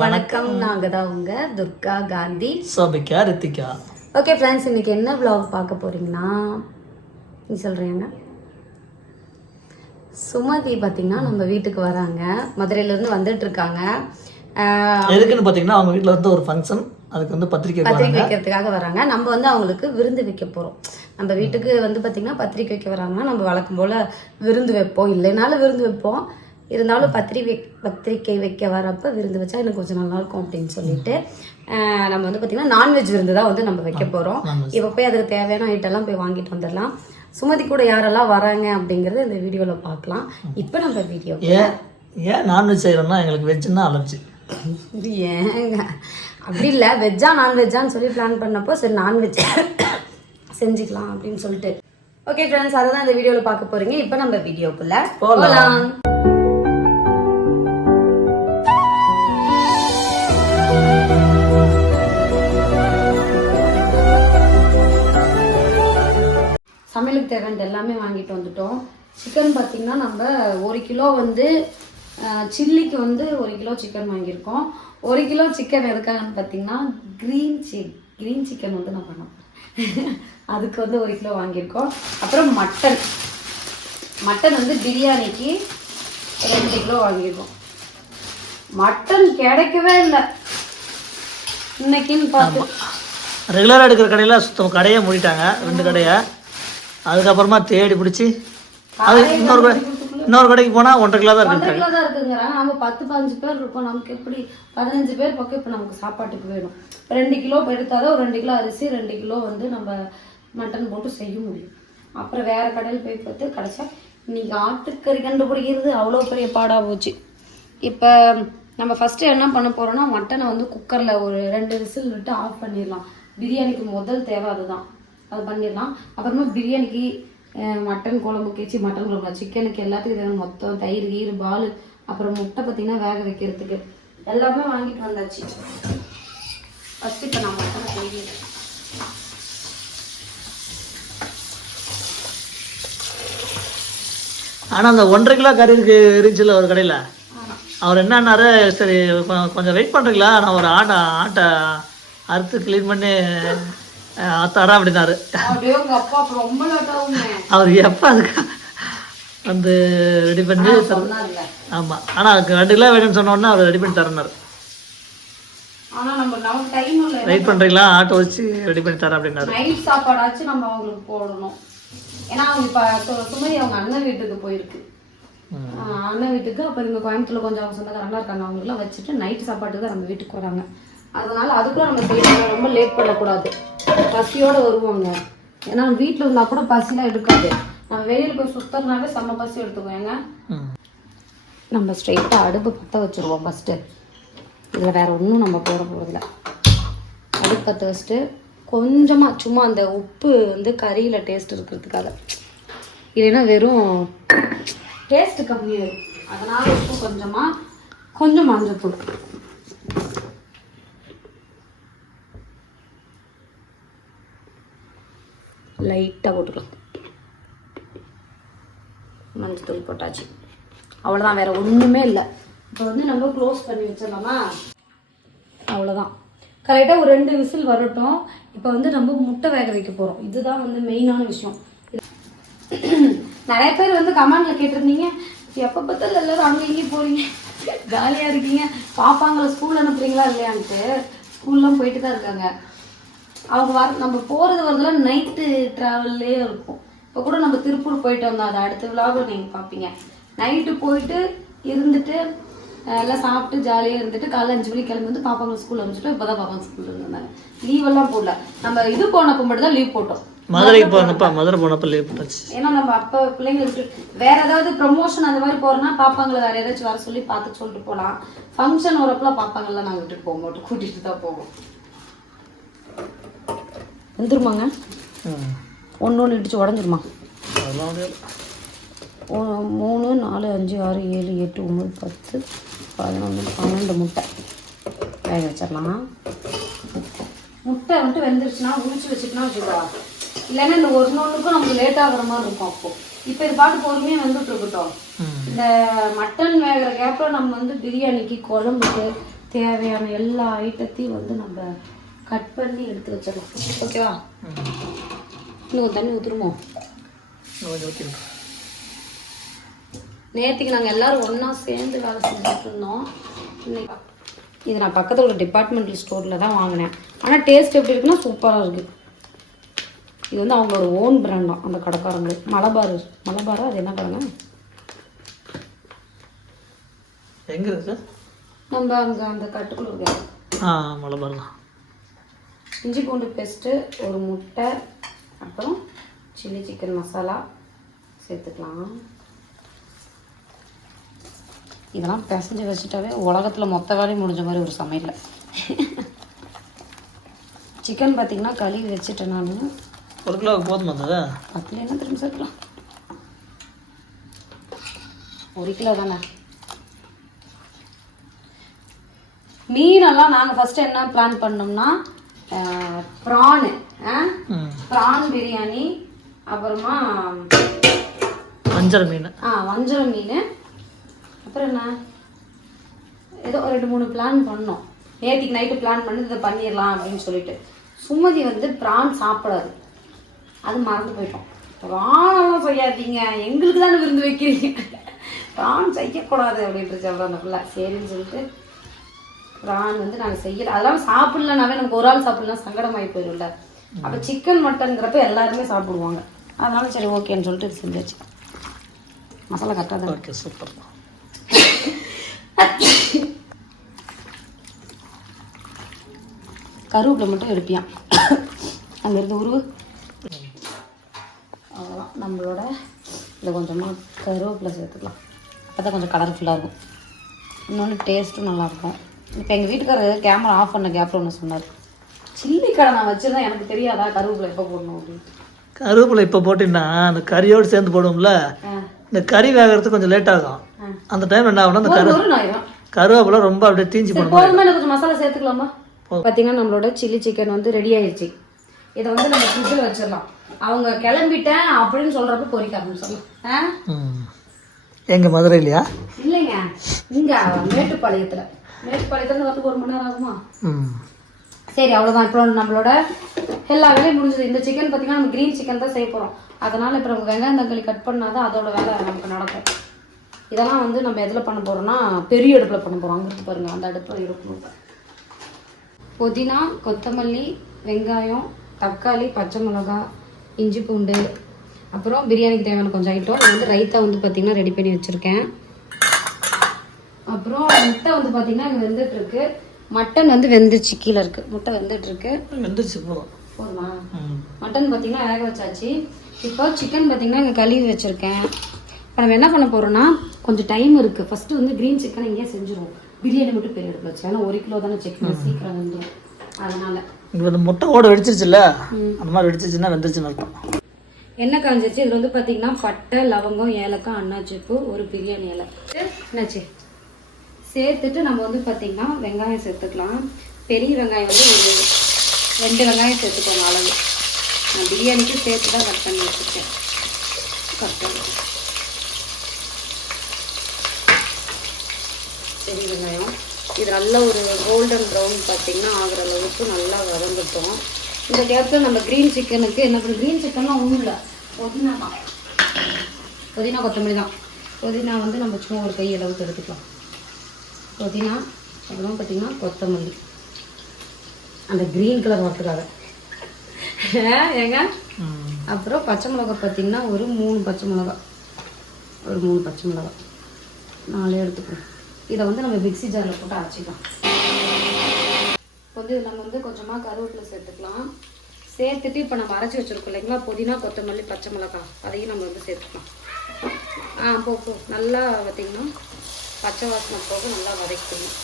வணக்கம். நாங்க தான் உங்க துர்கா காந்தி, சோபிகா, ரித்திகா. ஓகே ஃப்ரெண்ட்ஸ், இன்னைக்கு என்ன vlog பார்க்க போறீங்கன்னா நீ சொல்றீங்க. சுமதி பார்த்தீங்கன்னா நம்ம வீட்டுக்கு வராங்க. மதுரையில இருந்து வந்துட்டு இருக்காங்க. எதுக்குன்னு பார்த்தீங்கன்னா அவங்க வீட்டில் வந்து ஒரு ஃபங்க்ஷன், அதுக்கு வந்து பத்திரிக்கை வைக்கிறதுக்காக வராங்க. நம்ம வந்து அவங்களுக்கு விருந்து வைக்க போகிறோம். நம்ம வீட்டுக்கு வந்து பார்த்தீங்கன்னா பத்திரிக்கை வைக்க வராங்கன்னா நம்ம வழக்கம் போல் விருந்து வைப்போம், இல்லைனாலும் விருந்து வைப்போம். இருந்தாலும் பத்திரிக்கை வைக்க வரப்போ விருந்து வச்சா எனக்கு கொஞ்சம் நல்லாயிருக்கும் அப்படின்னு சொல்லிட்டு நம்ம வந்து பார்த்திங்கன்னா நான்வெஜ் விருந்து தான் வந்து நம்ம வைக்க போகிறோம். இப்போ போய் அதுக்கு தேவையான ஐட்டெல்லாம் போய் வாங்கிட்டு வந்துடலாம். சுமதி கூட யாரெல்லாம் வராங்க அப்படிங்கிறது இந்த வீடியோவில் பார்க்கலாம். இப்போ நம்ம வீடியோ ஏன் நான்வெஜ் செய்கிறோம்னா எங்களுக்கு வெஜ்ஜுன்னா அலர்ஜி. ஏங்க அப்படி இல்லை, வெஜ்ஜா நான்வெஜ்ஜான்னு சொல்லி பிளான் பண்ணப்போ சரி நான்வெஜ் செஞ்சுக்கலாம் அப்படின்னு சொல்லிட்டு. ஓகே ஃப்ரெண்ட்ஸ், அதை தான் இந்த வீடியோவில் பார்க்க போகிறீங்க. இப்போ நம்ம வீடியோக்குள்ளே போகலாம். சமையலுக்கு தேவையான எல்லாமே வாங்கிட்டு வந்துட்டோம். சிக்கன் பார்த்திங்கன்னா நம்ம 1 கிலோ வந்து சில்லிக்கு வந்து 1 கிலோ சிக்கன் வாங்கியிருக்கோம். 1 கிலோ சிக்கன் எதுக்காகன்னு பார்த்தீங்கன்னா க்ரீன் சிக்கன் வந்து நான் பண்ண அதுக்கு வந்து 1 கிலோ வாங்கியிருக்கோம். அப்புறம் மட்டன் வந்து பிரியாணிக்கு 2 கிலோ வாங்கியிருக்கோம். மட்டன் கிடைக்கவே இல்லை இன்னைக்குன்னு பார்த்து. ரெகுலராக எடுக்கிற கடையில் சுத்தம் கடையை மூடிட்டாங்க, 2 கடையை. அதுக்கப்புறமா தேடி பிடிச்சி அது இன்னொரு கடைக்கு போனால் 1.5 கிலோ தான் இருக்குங்கிறாங்க. நம்ம 10-15 பேர் இருக்கோம், நமக்கு எப்படி 15 பேர் பக்கம் இப்போ நமக்கு சாப்பாட்டுக்கு வேணும். 2 கிலோ எடுத்தாலும் ஒரு 2 கிலோ அரிசி 2 கிலோ வந்து நம்ம மட்டன் போட்டு செய்ய முடியும். அப்புறம் வேறு கடையில் போய் பார்த்து கடைசியா இன்னைக்கு ஆட்டுக்கறி கண்டுபிடிக்கிறது அவ்வளோ பெரிய பாடாக போச்சு. இப்போ நம்ம ஃபஸ்ட்டு என்ன பண்ண போகிறோம்னா மட்டனை வந்து குக்கரில் ஒரு 2 விசில் விட்டு ஆஃப் பண்ணிடலாம். பிரியாணிக்கு முதல் தேவை அதுதான், அது பண்ணிடலாம். அப்புறமா பிரியாணிக்கு மட்டன் குழம்புக்கு மட்டன் குழம்புல சிக்கனுக்கு எல்லாத்துக்கும் தேவை மொத்தம் தயிர் பால், அப்புறம் முட்டை பார்த்திங்கன்னா வேக வைக்கிறதுக்கு எல்லாமே வாங்கிட்டு வந்தாச்சு. ஃபஸ்ட்டு இப்போ நான் மட்டனை செய்கிறேன். ஆனால் அந்த 1.5 கிலோ கறி இருந்துச்சுல ஒரு கடையில், அவர் என்னன்னாரு, சரி கொஞ்சம் வெயிட் பண்ணுறீங்களா, நான் ஒரு ஆட்டை அறுத்து க்ளீன் பண்ணி தரேன் அப்படின்னாரு. அவர் எப்போ அதுக்கு வந்து ரெடி பண்ணி ஆமாம், ஆனால் அதுக்கு 2 கிலோ வேணும்னு சொன்னோன்னா அவர் ரெடி பண்ணி தரேன்னாரு. வெயிட் பண்ணுறீங்களா, ஆட்டோ வச்சு ரெடி பண்ணி தரேன் அப்படின்னாரு. நைட் சாப்பாடாச்சும் நம்ம அவங்களுக்கு போடணும். ஏன்னா அவங்க இப்போ சுமதி அவங்க அண்ணன் வீட்டுக்கு போயிருக்கு. அண்ணன் வீட்டுக்கு அப்போ இங்கே கோயம்புத்தூர்ல கொஞ்சம் அவங்க சொந்தக்காரங்களா இருக்காங்க, அவங்களுக்குலாம் வச்சுட்டு நைட்டு சாப்பாட்டுக்கு தான் நம்ம வீட்டுக்கு வராங்க. அதனால அதுக்குள்ள நம்ம செய்யணும், ரொம்ப லேட் பண்ணக்கூடாது. பசியோடு வருவாங்க. ஏன்னா வீட்டில் இருந்தால் கூட பசிலாம் எடுக்காது. நம்ம வெளியில் போய் சுத்தறதுனாவே செம்ம பசி எடுத்துக்கோங்க. நம்ம ஸ்ட்ரைட்டாக அடுப்பு பற்ற வச்சுருவோம் ஃபஸ்ட்டு. இதில் வேறு ஒன்றும் நம்ம போட போகிறதில்ல. அடுப்பு பற்ற வச்சுட்டு கொஞ்சமாக சும்மா அந்த உப்பு வந்து கறியில் டேஸ்ட் இருக்கிறதுக்காக, இல்லைன்னா வெறும் டேஸ்ட்டு கம்மியாகும். அதனால் உப்பு கொஞ்சம் மஞ்சள் லைட்டாக போட்டுக்கலாம். மஞ்சள் போட்டாச்சு, அவ்வளோதான், வேறு ஒன்றுமே இல்லை. இப்போ வந்து நம்ம க்ளோஸ் பண்ணி வச்சிடலாமா, அவ்வளோதான். கரெக்டாக ஒரு 2 விசில் வரட்டும். இப்போ வந்து நம்ம முட்டை வேக வைக்க போகிறோம். இதுதான் வந்து மெயினான விஷயம். நிறைய பேர் வந்து கமெண்டில் கேட்டிருந்தீங்க, எப்போ பார்த்தாலும் எல்லோரும் அங்கே இங்கேயும் போகிறீங்க, ஜாலியாக இருக்கீங்க, பாப்பாங்களை ஸ்கூல் அனுப்புறீங்களா இல்லையான்ட்டு. ஸ்கூல்லாம் போயிட்டு தான் இருக்காங்க அவங்க. நம்ம போகிறது வரதெல்லாம் நைட்டு ட்ராவல்லே இருக்கும். இப்போ கூட நம்ம திருப்பூர் போயிட்டு வந்தோம், அதை அடுத்த விழாவில் நீங்கள் பார்ப்பீங்க. நைட்டு போயிட்டு இருந்துட்டு எல்லாம் சாப்பிட்டு ஜாலியாக இருந்துட்டு காலைல 5 மணிக்கு கிளம்பி வந்து பாப்பாங்க ஸ்கூல் அனுப்பிச்சிட்டு இப்போ தான் பாப்பாங்க ஸ்கூலில் இருந்தாங்க. லீவெல்லாம் போடல, நம்ம இது போனப்போ மட்டும் தான் லீவ் போட்டோம். மதுரை போனப்போ லீவ் போட்டாச்சு. ஏன்னா நம்ம அப்போ பிள்ளைங்களுக்கு வேற ஏதாவது ப்ரொமோஷன் அந்த மாதிரி போகிறோன்னா பாப்பாங்களை வேற ஏதாச்சும் வர சொல்லி பார்த்து சொல்லிட்டு போகலாம். ஃபங்க்ஷன் வரப்பெல்லாம் பாப்பாங்கள்லாம் நாங்கள் விட்டுட்டு போக மாட்டோம், கூட்டிகிட்டு தான் போவோம். வந்துருமாங்க, ஒன்று இடிச்சு உடஞ்சிருமா. 3, 4, 5, 6, 7, 8, 9, 10, 11, 12 முட்டை வேக வச்சிடலாம். முட்டை வந்துட்டு வெந்துருச்சுன்னா உரிச்சு வச்சுட்டுனா வச்சுக்கோ, இல்லைன்னா இந்த ஒன்றுக்கும் நமக்கு லேட் ஆகிற மாதிரி இருக்கும். அப்போ இப்போ இது பாட்டு பொறுமையாக வந்துட்டு இருக்கட்டும். இந்த மட்டன் வேகிற கேப்பில் நம்ம வந்து பிரியாணிக்கு குழம்புக்கு தேவையான எல்லா ஐட்டத்தையும் வந்து நம்ம கட் பண்ணி எடுத்து வச்சிடலாம். ஓகேவா? இன்னும் தண்ணி ஊற்றுருமோ? நேற்றுக்கு நாங்கள் எல்லோரும் ஒன்றா சேர்ந்து வேலை செஞ்சுட்டு இருந்தோம். இன்னைக்கு இது நான் பக்கத்தில் ஒரு டிபார்ட்மெண்டல் ஸ்டோரில் தான் வாங்கினேன். ஆனால் டேஸ்ட் எப்படி இருக்குன்னா சூப்பராக இருக்குது. இது வந்து அவங்களோட ஓன் பிராண்டாம் அந்த கடைக்காரங்களுக்கு. மலபாரா அது என்ன கடைங்க? எங்கே இருக்குது சார்? நம்ம அங்கே அந்த கட்டுக்குள்ள இருக்க மலபார் தான். இஞ்சி பூண்டு பேஸ்ட்டு, ஒரு முட்டை, அப்புறம் சில்லி சிக்கன் மசாலா சேர்த்துக்கலாம். இதெல்லாம் பிசைஞ்சு வச்சுட்டாவே உலகத்தில் மொத்த வேலையும் முடிஞ்ச மாதிரி ஒரு சமையல். சிக்கன் பார்த்திங்கன்னா கழுவி வச்சுட்டேன் நான். 1 கிலோ போதுமா சார்? 10 என்ன திரும்ப சேர்க்கலாம். 1 கிலோ தானே. மீனெல்லாம் நாங்கள் ஃபஸ்ட்டு என்ன பிளான் பண்ணோம்னா ப்ரான் பிரியாணி, அப்புறமா வஞ்சரம் மீன், வஞ்சரம் மீன், அப்புறம் என்ன ஏதோ 2-3 பிளான் பண்ணோம். நேற்றுக்கு நைட்டு பிளான் பண்ணி இதை பண்ணிடலாம் அப்படின்னு சொல்லிட்டு. சுமதி வந்து ப்ரான் சாப்பிடாது, அது மறந்து போயிட்டோம். ப்ரானெல்லாம் செய்யாதீங்க, எங்களுக்கு தானே விருந்து வைக்கிறீங்க, ப்ரான் செய்யக்கூடாது அப்படின்ட்டு அப்புறம் அந்த பிள்ளை சரின்னு சொல்லிட்டு ப்ரான் வந்து நாங்கள் செய்யலை. அதெல்லாம் சாப்பிட்லனாவே நமக்கு ஒரு ஆள் சாப்பிட்லாம் சங்கடமாகி போயிடும்ல. அப்போ சிக்கன் மட்டன்கிறப்ப எல்லாருமே சாப்பிடுவாங்க. அதனால சரி ஓகேன்னு சொல்லிட்டு இது செஞ்சாச்சு. மசாலா கரெக்டாக தான். Okay, super. கருவேப்பிலை மட்டும் எடுப்பியான் அங்கேருந்து உருவு. அவ்வளோதான். நம்மளோட இதில் கொஞ்சமாக கருவேப்பிலை சேர்த்துக்கலாம். அப்போ தான் கொஞ்சம் கலர்ஃபுல்லாக இருக்கும். இன்னொன்று டேஸ்ட்டும் நல்லாயிருக்கும். இப்போ எங்கள் வீட்டுக்காரர் கேமரா ஆஃப் பண்ண கேப்பில் ஒன்று சொன்னார், சில்லி கடை நான் வச்சுருந்தேன், எனக்கு தெரியாதா கருவேப்பிலை எப்போ போடணும் அப்படின்னு. கருவேப்பிலை இப்போ போட்டிங்கன்னா அந்த கறியோடு சேர்ந்து போடுவோம்ல, இந்த கறி வேகிறதுக்கு கொஞ்சம் லேட் ஆகும். அந்த டைம் என்ன ஆகும்னா அந்த கருவேப்பிலை ரொம்ப அப்படியே தீஞ்சு போடும். போதுமா? கொஞ்சம் மசாலா சேர்த்துக்கலாமா? பார்த்தீங்கன்னா நம்மளோட சில்லி சிக்கன் வந்து ரெடி ஆயிடுச்சு. இதை வந்து நம்ம ஃப்ரிட்ஜில் வச்சிடலாம். அவங்க கிளம்பிட்டேன் அப்படின்னு சொல்கிறப்ப பொறிக்க ஆரம்பிச்சிடலாம். எங்கள் மதுரையிலையா? இல்லைங்க, இங்கே மேட்டுப்பாளையத்தில் வந்து 1 மணி நேரம் ஆகுமா? சரி, அவ்வளோதான். இப்போ நம்மளோட எல்லா வேலையும் முடிஞ்சது. இந்த சிக்கன் பார்த்தீங்கன்னா நம்ம க்ரீன் சிக்கன் தான் செய்ய போகிறோம். அதனால் இப்போ நம்ம வெங்காயம் தக்காளி கட் பண்ணால் தான் அதோட வேலை நமக்கு நடக்கும். இதெல்லாம் வந்து நம்ம எதில் பண்ண போகிறோம்னா பெரிய அடுப்பில் பண்ண போகிறோம். அங்கே இருக்கு பாருங்கள், அந்த அடுப்பில் இருக்கும். புதினா, கொத்தமல்லி, வெங்காயம், தக்காளி, பச்சை மிளகாய், இஞ்சி பூண்டு, அப்புறம் பிரியாணிக்கு தேவையான கொஞ்சம் ஐட்டம். நான் வந்து ரைத்தா வந்து பார்த்திங்கன்னா ரெடி பண்ணி வச்சுருக்கேன். அப்புறம் முட்டை வந்து பார்த்திங்கன்னா இங்கே வெந்துட்டுருக்கு. மட்டன் வந்து வெந்துச்சு, கீழே இருக்குது. முட்டை வெந்துட்டுருக்கு. வெந்துச்சு போதுமா? மட்டன் பார்த்திங்கன்னா வேக வச்சாச்சு. இப்போ சிக்கன் பார்த்திங்கன்னா இங்கே கழுவி வச்சுருக்கேன். இப்போ நம்ம என்ன பண்ண போகிறோன்னா கொஞ்சம் டைம் இருக்குது. ஃபஸ்ட்டு வந்து க்ரீன் சிக்கன் இங்கேயே செஞ்சுருவோம். பிரியாணி மட்டும் பெரிய எடுத்து வச்சு, ஏன்னா 1 கிலோ தானே சிக்கன் சீக்கிரம் வந்துடும். அதனால் இப்போ இந்த முட்டை ஓட வெடிச்சிருச்சுல்ல, அந்த மாதிரி வெடிச்சிச்சுன்னா வெந்துருச்சுன்னு அர்த்தம். எண்ணெய் காஞ்சிச்சு. இதில் வந்து பார்த்திங்கன்னா பட்டை, லவங்கம், ஏலக்காய், அன்னாச்சிப்பூ, ஒரு பிரியாணி இலை என்னாச்சு சேர்த்துட்டு நம்ம வந்து பார்த்திங்கன்னா வெங்காயம் சேர்த்துக்கலாம். பெரிய வெங்காயம் வந்து ஒரு 2 வெங்காயம் சேர்த்துக்கோங்க அளவு. நான் பிரியாணிக்கு சேர்த்து தான் கட் பண்ணி வச்சுருக்கேன். கரெக்டாக பெரிய வெங்காயம் இது நல்லா ஒரு கோல்டன் ப்ரௌன் பார்த்திங்கன்னா ஆகிற அளவுக்கு நல்லா வதங்கட்டும். இந்த கேப்பில் நம்ம க்ரீன் சிக்கனுக்கு என்ன பண்ணும், க்ரீன் சிக்கன்லாம் ஒன்றும் இல்லை, புதினா தான், புதினா கொத்தமல்லி தான். புதினா வந்து நம்ம சும்மா ஒரு கை அளவுக்கு எடுத்துக்கலாம். புதினா அப்புறம் பார்த்திங்கன்னா கொத்தமல்லி அந்த க்ரீன் கலர் வரத்துக்காக ஏங்க. அப்புறம் பச்சை மிளகாய் பார்த்திங்கன்னா ஒரு 3 பச்சை மிளகாய், ஒரு 3 பச்சை மிளகாய் 4 எடுத்துக்கிறோம். இதை வந்து நம்ம மிக்ஸி ஜாரில் போட்டு அரைச்சிக்கலாம். வந்து நம்ம வந்து கொஞ்சமாக கருவேப்பிலை சேர்த்துக்கலாம். சேர்த்துட்டு இப்போ நம்ம அரைச்சி வச்சுருக்கோம் இல்லைங்களா, புதினா, கொத்தமல்லி, பச்சை மிளகாய், அதையும் நம்ம வந்து சேர்த்துக்கலாம். போ நல்லா பார்த்திங்கன்னா பச்சை வாசனை போக நல்லா வதக்கணும்.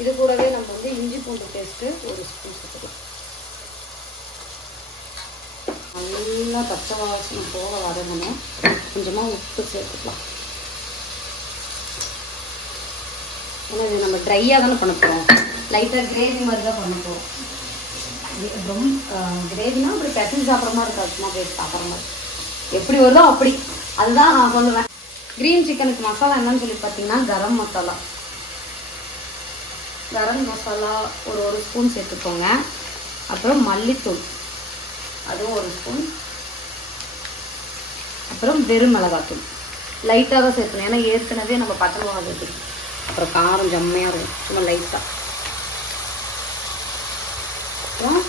இது கூடவே நம்ம வந்து இஞ்சி பூண்டு பேஸ்ட்டு 1 ஸ்பூன் சேர்த்துக்கலாம். நல்லா பச்சை வாசனை போக வதங்கணும். கொஞ்சமாக உப்பு சேர்த்துக்கலாம். ஏன்னா இது நம்ம ட்ரையாக தானே பண்ண போகிறோம், லைட்டாக கிரேவி மாதிரி தான் பண்ண போகிறோம். ரொம்ப கிரேவினா அப்படி பெசஞ்சு சாப்பிட்ற மாதிரி இருக்காது, சும்மா போய் சாப்பிட்ற மாதிரி எப்படி வருதோ அப்படி அதுதான் நான் சொல்லுவேன். க்ரீன் சிக்கனுக்கு மசாலா என்னன்னு சொல்லி பார்த்தீங்கன்னா கரம் மசாலா. கரம் மசாலா ஒரு ஸ்பூன் சேர்த்துக்கோங்க. அப்புறம் மல்லித்தூள் அதுவும் 1 ஸ்பூன். அப்புறம் வெறும் மிளகாத்தூள் லைட்டாக தான் சேர்க்கணும், ஏன்னா ஏற்கனவே நம்ம பச்சை மிளகா சேர்த்துக்கணும். அப்புறம் காரம் ஜம்மையாக இருக்கும், சும்மா லைட்டாக. அப்புறம்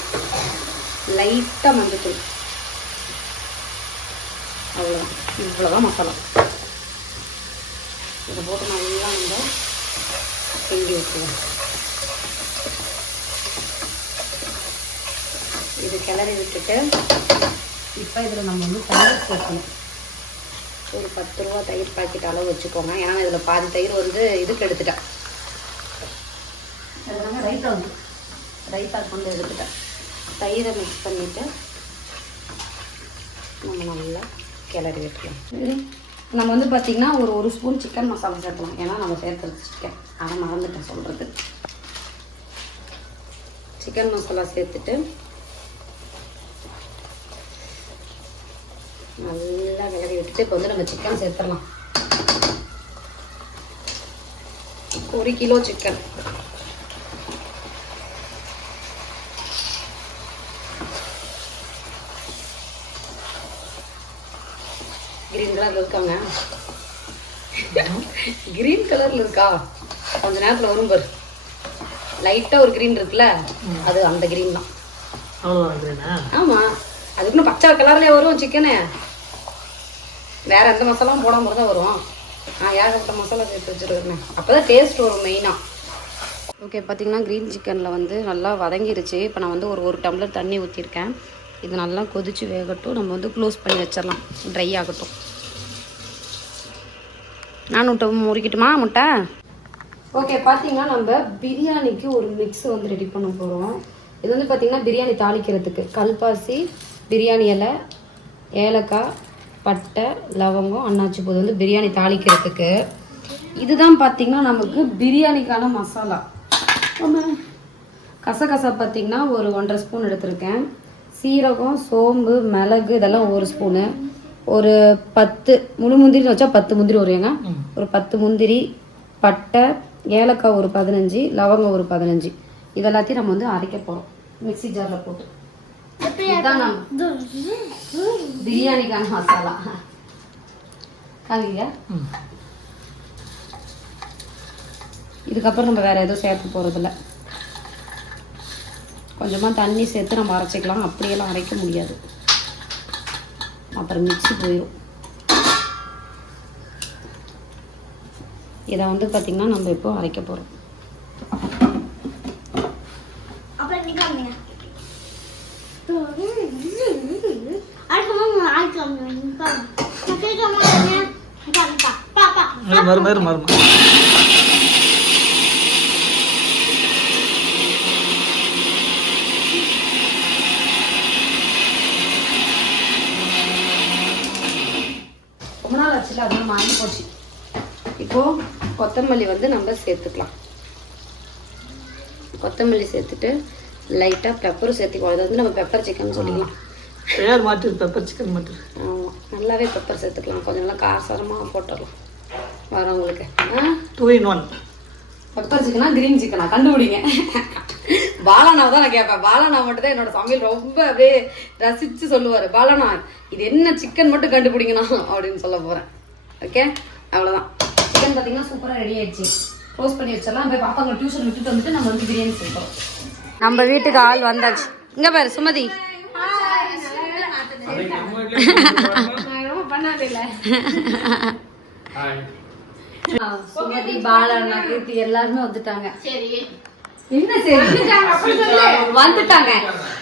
லைட்டாக மஞ்சத்தூள். அவ்வளோதான், இவ்வளோதான் மசாலா. இதை போட்டு நல்லா நம்ம கிண்டி வச்சுருவோம். இது கிளறி விட்டுட்டு இப்போ இதில் நம்ம வந்து தயிர் சேர்க்கணும். ஒரு 10 ரூபா தயிர் பாக்கெட் அளவு வச்சுக்கோங்க, ஏன்னா இதில் பாதி தயிர் வந்து இதுக்கு எடுத்துட்டேன். அதனால ரைத்தா கொண்டு எடுத்துட்டேன். தயிரை மிக்ஸ் பண்ணிவிட்டு நம்ம நல்லா கிளறி விட்டுக்கலாம். நம்ம வந்து பார்த்திங்கன்னா ஒரு ஸ்பூன் சிக்கன் மசாலா சேர்க்கலாம், ஏன்னா நம்ம சேர்த்துறது சிக்கன், அதை மறந்துட்டேன் சொல்கிறது. சிக்கன் மசாலா சேர்த்துட்டு நல்லா கிளறி விட்டுட்டு இப்போ வந்து நம்ம சிக்கன் சேர்த்துடலாம். 1 கிலோ சிக்கன். கிரீன் கலர்ல இருக்காங்க, கிரீன் கலர்ல இருக்கா, கொஞ்ச நேரத்தில் வரும் பாரு. லைட்டாக ஒரு கிரீன் இருக்குல்ல, அது அந்த கிரீன் தான். ஆமாம், அதுக்குன்னு பச்சை கலர்லேயே வரும் சிக்கனு. வேற எந்த மசாலாவும் போடாமல் தான் வரும். ஏகப்பட்ட மசாலா சேர்த்து வச்சுருக்கேன், அப்போ தான் டேஸ்ட் வரும் மெயினாக. ஓகே, பார்த்தீங்கன்னா க்ரீன் சிக்கனில் வந்து நல்லா வதங்கிருச்சு. இப்போ நான் வந்து ஒரு டம்ளர் தண்ணி ஊற்றிருக்கேன். இது நல்லா கொதித்து வேகட்டும். நம்ம வந்து க்ளோஸ் பண்ணி வச்சிடலாம், ட்ரை ஆகட்டும். நான் முறிக்கட்டுமா முட்டை? ஓகே, பார்த்தீங்கன்னா நம்ம பிரியாணிக்கு ஒரு மிக்ஸ் வந்து ரெடி பண்ண போகிறோம். இது வந்து பார்த்திங்கன்னா பிரியாணி தாளிக்கிறதுக்கு கல்பாசி, பிரியாணி இலை, ஏலக்காய், பட்டை, லவங்கம், அன்னாச்சி பூ வந்து பிரியாணி தாளிக்கிறதுக்கு. இதுதான் பார்த்திங்கன்னா நமக்கு பிரியாணிக்கான மசாலா. கசகசா பார்த்திங்கன்னா ஒரு 1.5 ஸ்பூன் எடுத்திருக்கேன். சீரகம், சோம்பு, மிளகு இதெல்லாம் 1 ஸ்பூனு. ஒரு 10 முழு முந்திரி வச்சா 10 முந்திரி வருங்க. ஒரு 10 முந்திரி, பட்டை, ஏலக்காய் ஒரு 15, லவங்கம் ஒரு 15. இதெல்லாத்தையும் நம்ம வந்து அரைக்க போகிறோம் மிக்ஸி ஜாரில் போட்டு. இதுதான் நம்ம பிரியாணிக்கான மசாலா. காங்கிங்க. இதுக்கப்புறம் நம்ம வேற எதுவும் சேர்த்து போகிறதில்ல. கொஞ்சமாக தண்ணி சேர்த்து நம்ம அரைச்சிக்கலாம், அப்படியெல்லாம் அரைக்க முடியாது, அப்புறம் மிக்ஸி போயிடும். இதை வந்து பார்த்திங்கன்னா நம்ம இப்போ அரைக்க போகிறோம். ரொம்ப நாள் ஆச்சுல, அதெல்லாம் மாறி போச்சு. இப்போ கொத்தமல்லி வந்து நம்ம சேர்த்துக்கலாம். கொத்தமல்லி சேர்த்துட்டு லைட்டாக பெப்பரும் சேர்த்துக்குவோம். அது வந்து நம்ம பெப்பர் சிக்கன் சொல்லிக்கலாம். பேர் மாற்றி பெப்பர் சிக்கன் மாற்றி. ஆமாம், நல்லாவே பெப்பர் சேர்த்துக்கலாம். கொஞ்சம் நல்லா காரசாரமாக போட்டுடலாம் வரவங்களுக்கு. 2 in 1 பெப்பர் சிக்கனா கிரீன் சிக்கனா கண்டுபிடிங்க. பாலானாவை தான் நான் கேட்பேன். பாலானா மட்டும் தான் என்னோட சமையல் ரொம்ப அப்படியே ரசித்து சொல்லுவார். பாலானா இது என்ன சிக்கன் மட்டும் கண்டுபிடிங்கண்ணா அப்படின்னு சொல்ல போகிறேன். ஓகே, அவ்வளோதான். சிக்கன் பார்த்தீங்கன்னா சூப்பராக ரெடி ஆயிடுச்சு. க்ளோஸ் பண்ணி வச்சிடலாம். போய் பாப்பாங்க டியூஷன் விட்டுட்டு வந்துட்டு நம்ம வந்து பிரியாணி செய்வோம். நம்ம வீட்டுக்கு ஆள் வந்தாச்சு. இங்கே பாரு சுமதி. சுமதி, பாலா, கீர்த்தி எல்லாருமே வந்துட்டாங்க. என்ன சரி வந்துட்டாங்க.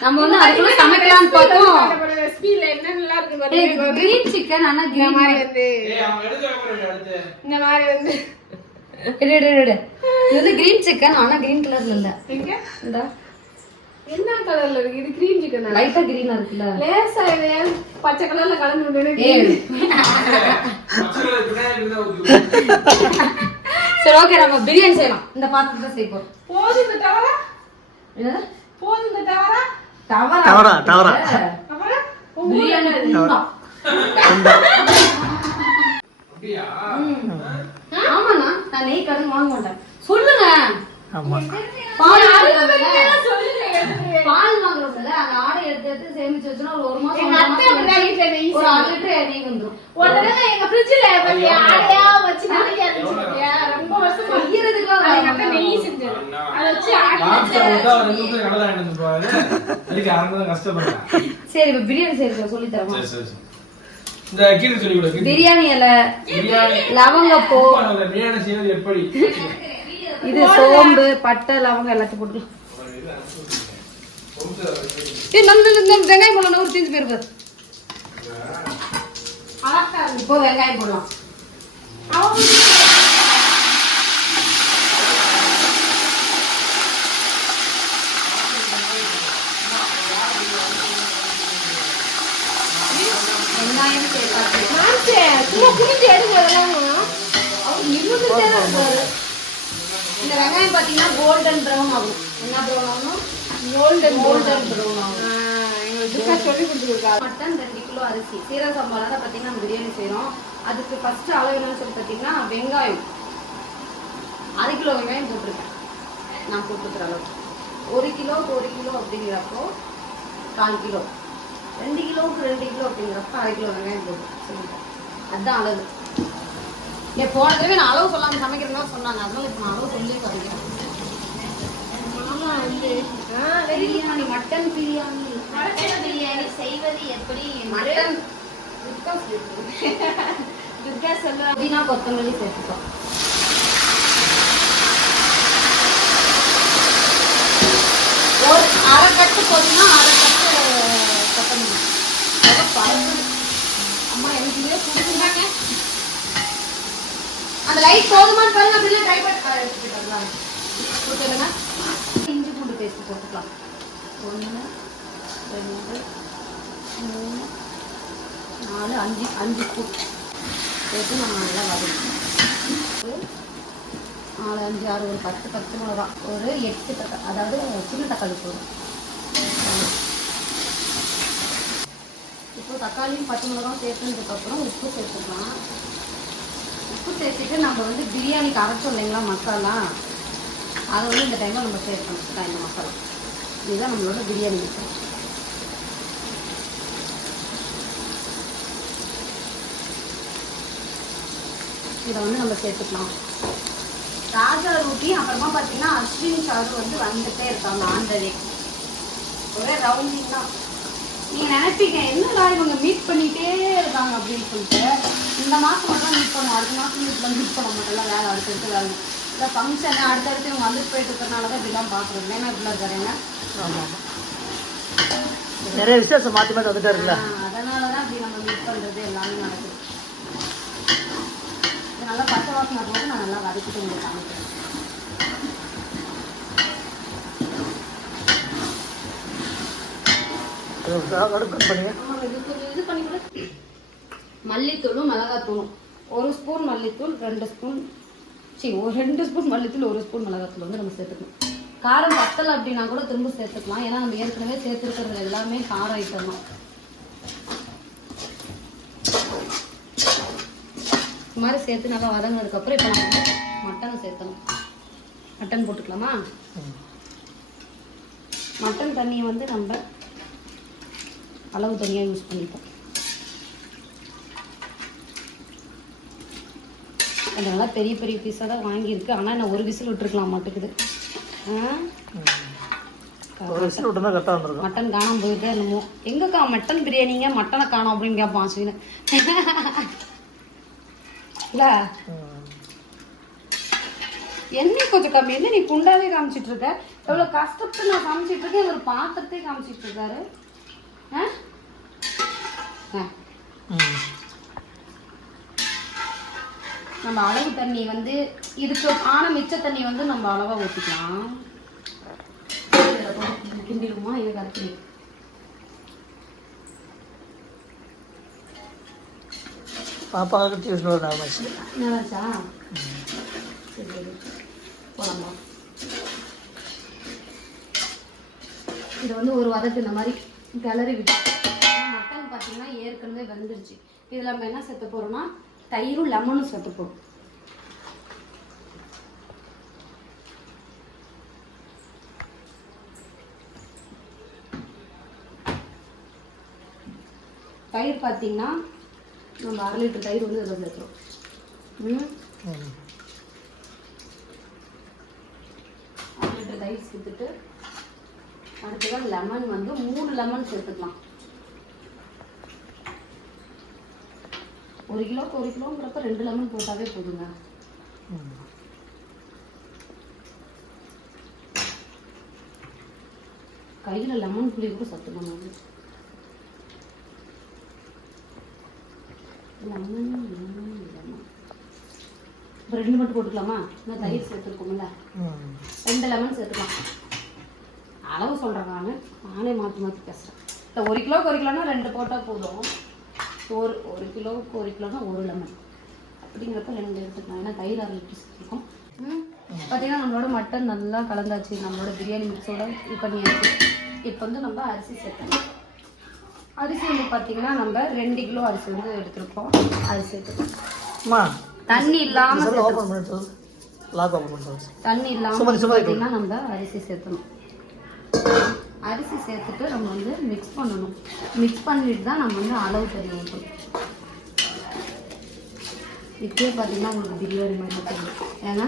நம்ம வந்து அதுக்குள்ள சமைக்கலாம்னு பார்த்தோம். கிரீன் சிக்கன் ஆனா இந்த மாதிரி வந்து இது வந்து கிரீன் சிக்கன் ஆனா கிரீன் கலர்ல இல்ல. இந்த என்ன கலர்ல இருக்கு? இது கிரீன் சிக்கன் லைட்டா கிரீனா இருக்குல்ல, லேசா இது பச்சை கலர்ல கலந்து விடுறேன். சரி ஓகே, நம்ம பிரியாணி செய்யலாம். இந்த பாத்திரத்தை செய்வோம். போதும் இந்த தவறா? என்ன போதும் இந்த தவறா? தவறா தவறா தவறா பிரியாணி நான் நெய் கடன் வாங்க மாட்டேன். சொல்லுங்க. ஆமா பால் வாங்குறோம்ல, அந்த ஆடை எடுத்து சேமிச்சு வச்சுனா ஒரு மாசம் ஒரு 6 லிட்டர் நெய் வந்துரும். ஒரு தடவை எங்க ஃப்ரிட்ஜ்ல ஆடையா வச்சு நிறைய இருந்துச்சு. ரொம்ப வருஷம் செய்யறதுக்கு நெய் செஞ்சது. அதை வச்சு சரி, இப்ப பிரியாணி செய்யறது சொல்லி தரமா? எப்படி பிரியாணி இலை, லவங்கப்பூ, இது சோம்பு, பட்டை, லவங்கம் எல்லாத்தையும் போட்டுக்கலாம். வெங்காயம் போடலாம், ஒரு தீஞ்சு போயிருது. இப்போ வெங்காயம் போடலாம். வெங்காயம் சும்மா புரிஞ்சு எடுக்கலாம். இந்த வெங்காயம் பாத்தீங்கன்னா கோல்டன் ப்ரௌன் ஆகும். என்ன ப்ரௌன் ஆகணும்? கோல்டன் ப்ரௌன் ஆகும். சொல்லி கொடுத்துருக்கா. மட்டன் 2 கிலோ அரிசி, சீரக சம்பால தான் பாத்தீங்கன்னா நம்ம பிரியாணி செய்யறோம். அதுக்கு ஃபர்ஸ்ட் அளவு என்னன்னு சொல்லி பாத்தீங்கன்னா வெங்காயம் 1/2 கிலோ வெங்காயம் போட்டிருக்கேன் நான் போட்டுக்கிற அளவு. 1 கிலோவுக்கு 1 கிலோ அப்படிங்கிறப்போ 1/4 கிலோ, 2 கிலோவுக்கு 2 கிலோ அப்படிங்கிறப்ப 1/2 கிலோ வெங்காயம் போட்டு சொல்லிட்டேன். அதுதான் அளவு. போன தடவை நான் அளவு சொல்லாம சமைக்கிறதா சொன்னாங்க, அதனால இப்ப நான் அளவு சொல்லி சமைக்கிறேன். பிரியாணி, மட்டன் பிரியாணி செய்வது எப்படி? மட்டன் துர்கா சொல்லுவா. புதினா கொத்தமல்லி சேர்த்துக்கோ. ஒரு 1/2 கட்டு புதினா, 1/2 கட்டு கொத்தமல்லி. அம்மா எனக்கு இதே கொடுத்துருக்காங்க. அந்த லைட் போதுமான்னு பாருங்க. அப்படின்னா ட்ரை பண்ணி எடுத்துக்கிட்டலாம். கொடுத்துருங்க. இஞ்சி பூண்டு பேஸ்ட் போட்டுக்கலாம். 1 2 3 4 5 ஸ்பூன் சேர்த்து நம்ம நல்லா வதக்கணும். 4 5 6 ஒரு 10 பச்சை மிளகா, ஒரு 8 தக்காளி, அதாவது சின்ன தக்காளி போடும். இப்போ தக்காளியும் பச்சை மிளகாவும் சேர்த்துனதுக்கப்புறம் உப்பு சேர்த்துக்கலாம். உப்பு சேர்த்துட்டு நம்ம வந்து பிரியாணிக்கு அரைச்சோம் இல்லைங்களா மசாலா, அதை வந்து இந்த டைமில் நம்ம சேர்க்கணும். இந்த மசாலா இதுதான் நம்மளோட பிரியாணி மசாலா. இதை வந்து நம்ம சேர்த்துக்கலாம். ராஜா ரூட்டி அப்புறமா பார்த்தீங்கன்னா அஸ்வின் சாரு வந்து வந்துட்டே இருக்காங்க ஆண்டவே. ஒரே ரவுண்டிங் தான். நீங்கள் நினைப்பீங்க என்னடா இவங்க மீட் பண்ணிகிட்டே இருக்காங்க அப்படின்னு சொல்லிட்டு. இந்த மாதம் மட்டும் மீட் பண்ணுவோம், அடுத்த மாதம் மீட் பண்ண மாட்டோம்ல, வேலை அடுத்தடுத்து வேலை. இந்த ஃபங்க்ஷனு அடுத்தடுத்து இவங்க வந்துட்டு போயிட்டு இருக்கிறனால தான் இப்படிலாம் பார்க்குறோம். ஏன்னா இப்படிலாம் இருக்காருங்க. ஆமாம் நிறைய விசேஷம் மாற்றி மாற்றி வந்துட்டாருல்ல, அதனால தான் இப்படி நம்ம மீட் பண்ணுறது எல்லாமே நடக்குது. இது நல்லா பச்சை வாசனை போது நான் நல்லா வதக்கிட்டு உங்களுக்கு காமிக்கிறேன். இது பண்ணி கூட மல்லித்தூளும் மிளகாத்தூளும் 1 ஸ்பூன் மல்லித்தூள், 2 ஸ்பூன் 2 ஸ்பூன் மல்லித்தூள், 1 ஸ்பூன் மிளகாத்தூள் வந்து நம்ம சேர்த்துக்கணும். காரம் பத்தலை அப்படின்னா கூட திரும்ப சேர்த்துக்கலாம். ஏன்னா நம்ம ஏற்கனவே சேர்த்துருக்கிறது எல்லாமே காரம் ஐட்டம் தான். இந்த மாதிரி சேர்த்து நல்லா வதங்கினதுக்கப்புறம் இப்போ நம்ம மட்டனை சேர்த்தணும். மட்டன் போட்டுக்கலாமா? மட்டன் தண்ணியை வந்து நம்ம அளவு தனியாக யூஸ் பண்ணிப்போம். அதனால பெரிய பெரிய பீஸாக தான் வாங்கியிருக்கு. ஆனால் நான் 1 விசில் விட்டுருக்கலாம் மாட்டுக்குது. மட்டன் காணாம போயிட்டே என்னமோ. எங்கக்கா மட்டன் பிரியாணிங்க, மட்டனை காணோம் அப்படின்னு கேட்பான் அஸ்வின். இல்லை எண்ணெய் கொஞ்சம் கம்மி. என்ன நீ குண்டாவே காமிச்சிட்டு இருக்க? எவ்வளோ கஷ்டப்பட்டு நான் காமிச்சிட்டு இருக்கேன், ஒரு பாத்திரத்தை காமிச்சிட்டு இருக்காரு. நம்ம அளவு தண்ணி வந்து இதுக்கு ஆன மிச்ச தண்ணி வந்து நம்ம அளவா ஊற்றிக்கலாம். கிண்டிடுமா? இது கரெக்ட். பாப்பாவுக்கு டியூஷன் நல்லாச்சா? சரி போலாமா? இதை வந்து ஒரு வதக்கு இந்த மாதிரி கிளறி விட்டு. மட்டன் பார்த்தீங்கன்னா ஏற்கனவே வெந்துருச்சு. இதில் நம்ம என்ன சேர்த்த போகிறோம்னா தயிரும் லெமனும் சேர்த்து போடும். தயிர் பார்த்தீங்கன்னா நம்ம 1/2 லிட்டர் தயிர் வந்து இதில் சேர்க்குறோம். ம் 1/2 லிட்டர் தயிர் சேர்த்துட்டு அடுத்ததான் லெமன் வந்து 3 லெமன் சேர்த்துக்கலாம். 1 கிலோக்கு 1 கிலோங்கிறப்ப 2 லெமன் போட்டாவே போதுங்க. கையில் லெமன் புளி கூட சத்துக்கணும். லெமன் லெமன் லெமன் இப்போ 2 மட்டும் போட்டுக்கலாமா? இன்னும் தயிர் சேர்த்துருக்கோம்ல, 2 லெமன் சேர்த்துக்கலாம். அளவு சொல்கிறேன், நானே மாற்றி மாற்றி பேசுகிறேன். இப்போ 1 கிலோக்கு 1 கிலோனா 2 போட்டால் போதும். ஒரு கிலோவுக்கு 1 கிலோனா 1 லெமன் அப்படிங்கிறப்ப 2 எடுத்துக்கலாம். ஏன்னா தயிர் 1/2 லிட்டர் சேர்த்துருக்கோம். பார்த்தீங்கன்னா நம்மளோட மட்டன் நல்லா கலந்தாச்சு. நம்மளோட பிரியாணி மிக்ஸோட இது பண்ணியாச்சு. இப்போ வந்து நம்ம அரிசி சேர்த்தோம். அரிசி வந்து பார்த்தீங்கன்னா நம்ம 2 கிலோ அரிசி வந்து எடுத்துருக்கோம். அரிசி சேர்த்துக்கோம். தண்ணி இல்லாமல் தண்ணி இல்லாமல் பார்த்தீங்கன்னா நம்ம அரிசி சேர்த்தணும். அரிசி சேர்த்துட்டு நம்ம வந்து மிக்ஸ் பண்ணணும். மிக்ஸ் பண்ணிட்டு தான் நம்ம வந்து அளவு தண்ணி ஊற்றணும். இப்பயே பார்த்தீங்கன்னா உங்களுக்கு பிரியாணி மாதிரி தெரியும். ஏன்னா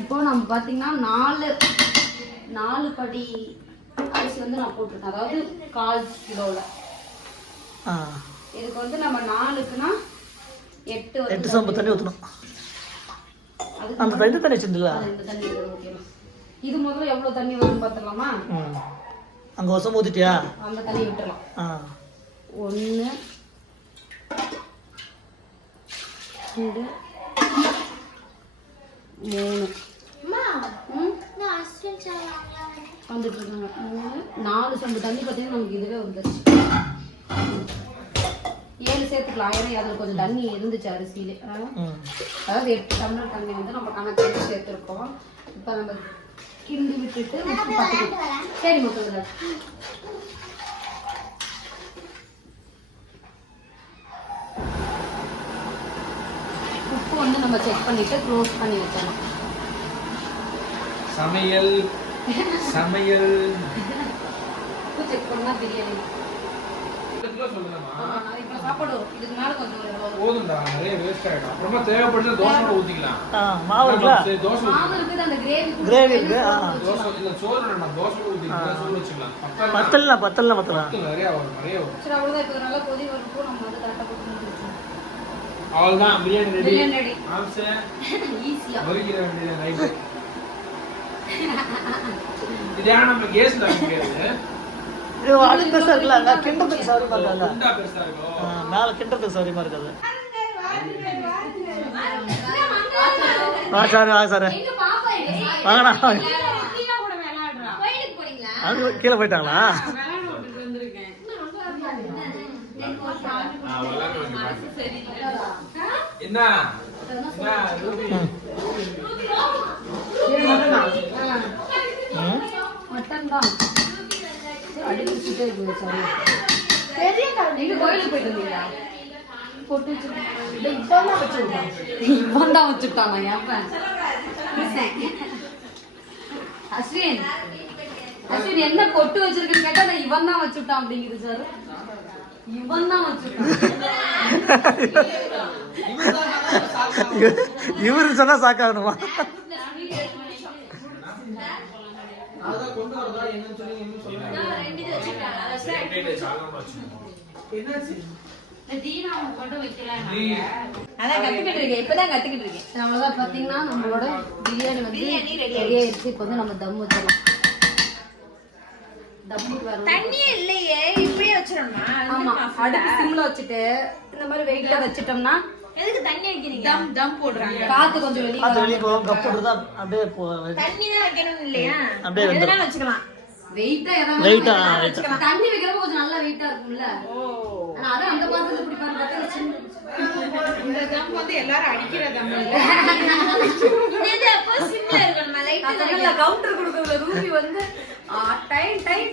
இப்போ நம்ம பார்த்தீங்கன்னா 4 படி அரிசி வந்து நான் போட்டிருக்கேன். அதாவது 1/4 கிலோவில். இதுக்கு வந்து நம்ம 4க்குன்னா 8 சம்பு தண்ணி ஊற்றணும். அந்த தண்ணி வச்சுருந்துல இந்த தண்ணி ஊற்றணும். இது முதல்ல எவ்வளோ தண்ணி வரும்னு பார்த்துக்கலாமா? அங்கே வசம் ஊற்றிட்டியா? அந்த தண்ணி விட்டுறலாம். 1 2 3 வந்துட்டு இருக்காங்க. 3 4 சம்பு தண்ணி பார்த்தீங்கன்னா நமக்கு இதுவே வந்துருச்சு. 7 சேர்த்துக்கலாம். ஏன்னா அதில் கொஞ்சம் தண்ணி இருந்துச்சு அரிசியிலே. அதாவது 8 டம்ளர் தண்ணி வந்து நம்ம கணக்கு சேர்த்துருக்கோம். இப்போ நம்ம கிண்டி விட்டுட்டு உப்பு பார்த்துக்கலாம். சரி மக்கள், உப்பு வந்து நம்ம செக் பண்ணிட்டு க்ளோஸ் பண்ணி வச்சிடலாம். சமையல் சமையல் உப்பு செக் பண்ணா பிரியாணி சொல்லுங்கம்மா. இப்போ சாப்பாடு வரும். இதுக்கு மேலே கொஞ்சம் போதும்டா, நிறைய வேஸ்ட் ஆகிடும். அப்புறமா தேவைப்பட்டு தோசை ஊற்றிக்கலாம். மாவு இருக்குல்ல? சரி, தோசை மாவு இருக்குது. அந்த கிரேவி இருக்கு. தோசை இல்லை, சோறு வேண்டாம். தோசை ஊற்றிக்கலாம், சோறு வச்சுக்கலாம். பத்தலாம் நிறைய வரும், நிறைய வரும். சரி, அவ்வளோதான். இப்போ நல்லா கொதி வரப்போ நம்ம வந்து கரெக்டாக போட்டு அவ்வளோதான், பிரியாணி ரெடி. ரெடி. ஈஸியாக வரிக்கிற வேண்டியது நைட்டு. இதே நம்ம கேஸ்ல வைக்கிறது. அது பெருசா இருக்குல்ல, கிண்டத்துக்கு சௌரியமா இருக்காது. குண்டா பெருசா இருக்கும், மேல கிண்டத்துக்கு சௌரியமா இருக்காது. சார் வாங்கண்ணா. அது கீழே போயிட்டாங்களா? என்ன மட்டன் தான் அடிச்சுட்டே இருக்குது. சாரி, நீங்க கோயிலுக்கு போயிட்டு வந்தீங்களா? போட்டு இவன் தான் வச்சுட்டானா? அஸ்வின் அஸ்வின் என்ன பொட்டு வச்சிருக்குன்னு கேட்டா நான் இவன் தான் வச்சுட்டான் அப்படிங்குது சார். இவன் தான் வச்சுட்டான். இவரு சொன்னா சாக்காகணுமா? இப்பதான் கத்துக்கிட்டு இருக்கேன். அவ்வளவுதான். பாத்தீங்கன்னா நம்மளோட பிரியாணி வந்து ரெடி ஆயிடுச்சு. இப்போ வந்து நம்ம தம் வச்சிடலாம். தண்ணியே இல்லையே, இப்படியே வச்சிரணுமா? ஆமா, அடுப்பு சிம்ல வச்சுட்டு இந்த மாதிரி வெயிட்ல வச்சிட்டோம்னா எதுக்கு தண்ணி வைக்கிறீங்க? தம் போடுறாங்க. காத்து கொஞ்சம் வெளியே போகும். கப்பு தான் அப்படியே தண்ணி தான் வைக்கணும் இல்லையா? அப்படியே எதனா வச்சுக்கலாம். வெயிட்டா வெயிட்டா வச்சுக்கலாம். தண்ணி வைக்கிறப்ப கொஞ்சம் நல்லா வெயிட்டா இருக்கும்ல. ஆனா அத அந்த பாத்திரத்துல இப்படி பாருங்க. இந்த தம் வந்து எல்லாரும் அடிக்கிற தம் இல்ல. இது அப்போ சிம்ல இருக்கணும். லைட்டா கவுண்டர் கொடுக்கறதுல ரூபி வந்து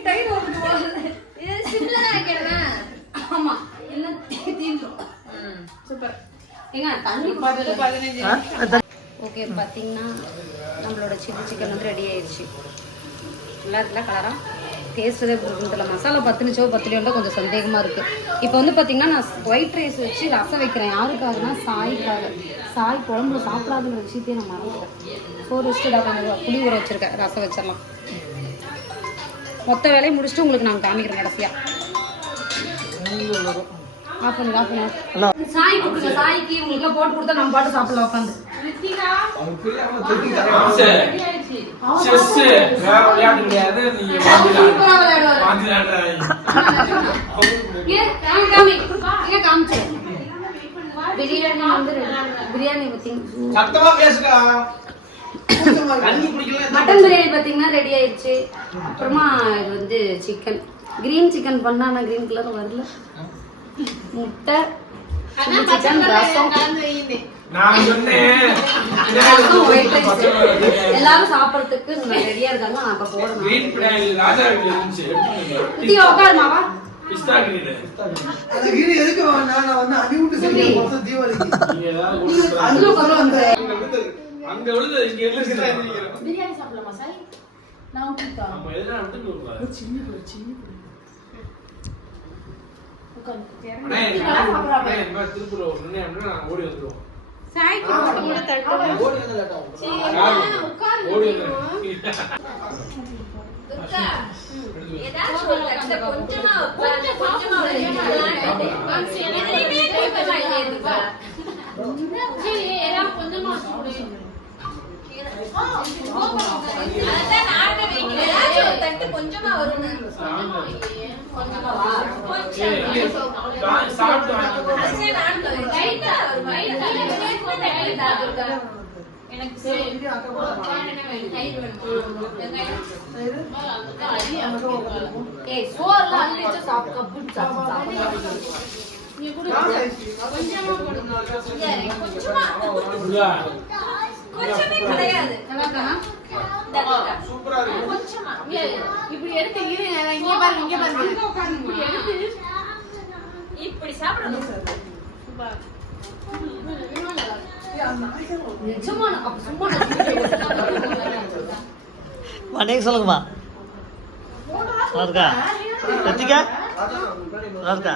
டைம் ஓடுது. இது சிம்ல தான் வைக்கணும். ஆமா, இல்ல தீந்துரும். சூப்பர். ஏங்க தண்ணி 15. ஓகே, பாத்தீங்கன்னா நம்மளோட சில்லி சிக்கன் வந்து ரெடி ஆயிடுச்சு. நல்லா இருக்குல்ல கலரா? டேஸ்ட் எதே கொடுக்குறதுல மசாலா பத்துனுச்சோ பத்துலையோட கொஞ்சம் சந்தேகமாக இருக்குது. இப்போ வந்து பார்த்தீங்கன்னா நான் ஒயிட் ரைஸ் வச்சு ரசம் வைக்கிறேன். யாருக்காகனா சாய்க்காக. சாய் குழம்புல சாப்பிடாதுங்கிற விஷயத்தையும் நான் மறந்துட்டேன். 4 வச்சுட்டு கொஞ்சம் புளி ஊற வச்சுருக்கேன். ரசம் வச்சிடலாம். மொத்த வேலையை முடிச்சுட்டு உங்களுக்கு நான் காமிக்கிறேன் கடைசியாக. ஆஃப் பண்ணு. சாய் கொடுங்க. சாய்க்கு உங்களுக்கு போட்டு கொடுத்தா நம்ம பாட்டு சாப்பிடலாம் உட்காந்து. பிரியாணி மட்டன் பிரியாணி பார்த்தீங்கன்னா ரெடி ஆயிடுச்சு. அப்புறமா இது வந்து சிக்கன், கிரீன் சிக்கன் பண்ணா ஆனால் கிரீன் கலர் வரல. முட்டை, சிக்கன், ரசம், எல்லாரும் சாப்பிடறதுக்கு ரெடியா இருக்காங்க. நான் அப்ப போடணும். உட்காருமாவா பிரியாணி சாப்பிடலாமா சார்? நான் கொஞ்சமா வரும். இப்படி சாப்பிடணும். சொல்லுங்கம்மா. நல்லா இருக்கா? ரத்திகா நல்லா இருக்கா?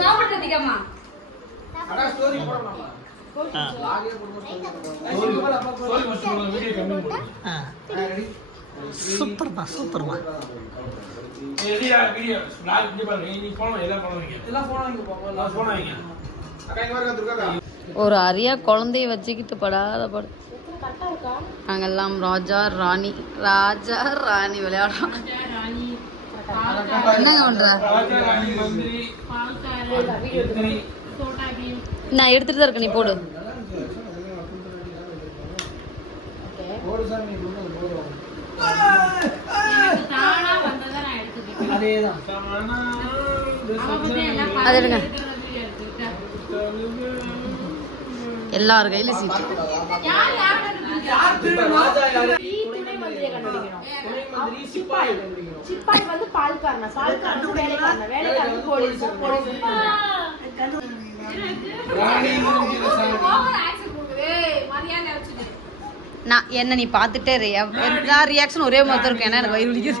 சாப்பிட்றதுக்கம்மா சூப்பர்மா சூப்பர்மா. ஒரு அரியா குழந்தைய வச்சுக்கிட்டு படாத படு. நாங்கெல்லாம் ராஜா ராணி விளையாடுறோம். என்னங்க பண்ற? நான் எடுத்துட்டு தான் இருக்கேன். நீ போடு. அது எடுங்க. எல்லார் கையில சீட்டு. நான் என்ன நீ பார்த்துட்டே எல்லா ரியாக்ஷன் ஒரே மாதிரி இருக்கும். ஏன்னா எனக்கு வயிறு வலிக்குது.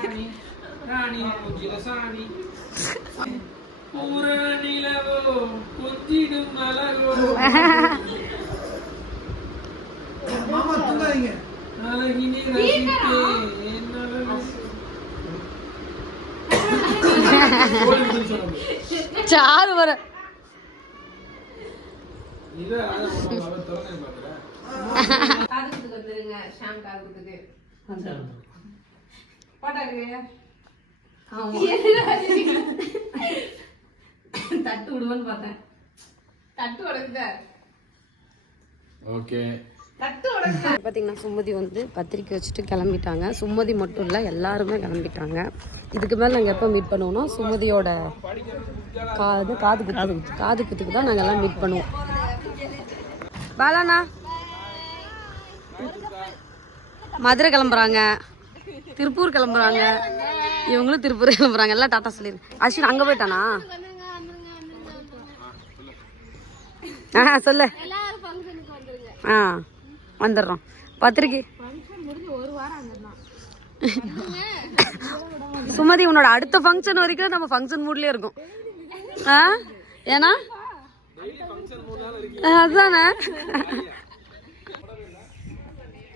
சாரு வர தட்டு விடுவேன்னு பார்த்தேன். தட்டு உடக்குத. ஓகே. பார்த்தீங்கன்னா சுமதி வந்து பத்திரிக்கை வச்சுட்டு கிளம்பிட்டாங்க. சுமதி மட்டும் இல்லை, எல்லாருமே கிளம்பிட்டாங்க. இதுக்கு மேலே நாங்கள் எப்போ மீட் பண்ணுவோம்னா சுமதியோட காது குத்துக்கு தான் நாங்கள் எல்லாம் மீட் பண்ணுவோம். பாலாண்ணா மதுரை கிளம்புறாங்க, திருப்பூர் கிளம்புறாங்க, இவங்களும் திருப்பூர் கிளம்புறாங்க. எல்லாம் டாட்டா சொல்லிடு. அஸ்வின் அங்கே போயிட்டானா? சொல்லு. வந்துடுறோம். பத்திரிக்கை சுமதி உன்னோட அடுத்த ஃபங்க்ஷன் வரைக்கும் நம்ம ஃபங்க்ஷன் மூட்லயே இருக்கும். ஏன்னா அதுதானே.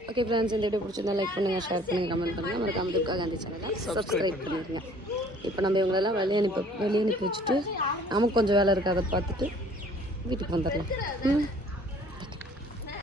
ஓகே ஃப்ரெண்ட்ஸ், இந்த வீடியோ பிடிச்சிருந்தா லைக் பண்ணுங்கள், ஷேர் பண்ணுங்கள், கமெண்ட் பண்ணுங்கள். மறக்காம துர்கா காந்தி சேனலை சப்ஸ்கிரைப் பண்ணிடுங்க. இப்போ நம்ம இவங்களெல்லாம் வெளியே அனுப்பி வச்சுட்டு நமக்கு கொஞ்சம் வேலை இருக்குது, அதை பார்த்துட்டு வீட்டுக்கு வந்துடலாம்.